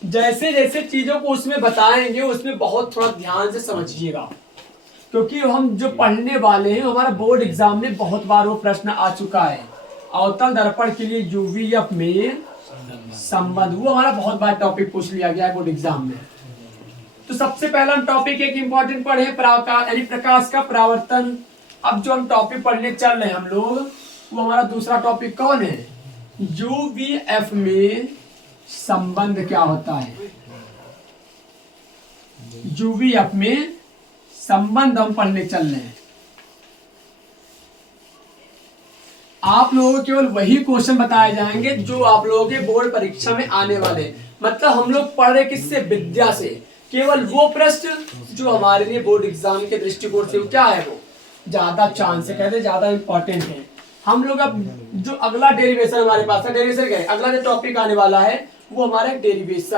जैसे जैसे चीजों को उसमें बताएंगे उसमें बहुत थोड़ा ध्यान से समझिएगा, क्योंकि हम जो पढ़ने वाले हैं हमारा बोर्ड एग्जाम में बहुत बार वो प्रश्न आ चुका है। अवतल दर्पण के लिए यूवीएफ में संबंध, वो हमारा बहुत बार टॉपिक पूछ लिया गया है बोर्ड एग्जाम में। तो सबसे पहला हम टॉपिक एक इंपॉर्टेंट पढ़े, यानी प्रकाश का परावर्तन। अब जो हम टॉपिक पढ़ने चल रहे हैं हम लोग, वो हमारा दूसरा टॉपिक कौन है, यूवीएफ में संबंध क्या होता है। यूवीएफ में संबंध हम पढ़ने चल रहे हैं। आप लोगों को केवल वही क्वेश्चन बताए जाएंगे जो आप लोगों के बोर्ड परीक्षा में आने वाले, मतलब हम लोग पढ़ रहे किससे, विद्या से। केवल वो प्रश्न जो हमारे लिए बोर्ड एग्जाम के दृष्टिकोण से क्या है, वो ज्यादा चांस है, कहते ज्यादा इंपॉर्टेंट है। हम लोग अब जो अगला डेरिवेशन हमारे पास है, डेरिवेशन क्या है, अगला जो टॉपिक आने वाला है वो हमारा डेरिवेशन